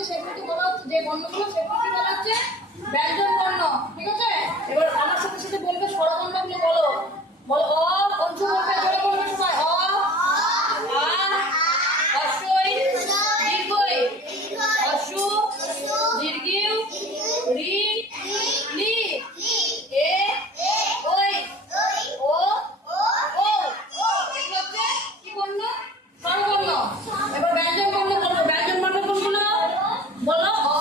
আছে সেগুলোকে বলা হচ্ছে, যে বর্ণগুলো সেগুলোকে বলা হচ্ছে ব্যঞ্জন বর্ণ। ঠিক আছে, এবার আমার সাথে সাথে বলবে স্বরবর্ণগুলো বলো। বলো অ, অঞ্চু বলবে, জোরে বলবে সবাই। অ, আ, হ্রস্বই, দীর্ঘই, হ্রস্ব, দীর্ঘিউ, রি, লি, এ, ওই, ও, ও। এগুলো হচ্ছে কি বর্ণ? স্বরবর্ণ। এবার ব্যঞ্জন বর্ণ বলবো। ব্যঞ্জন বর্ণ কোনগুলো? বলো অ,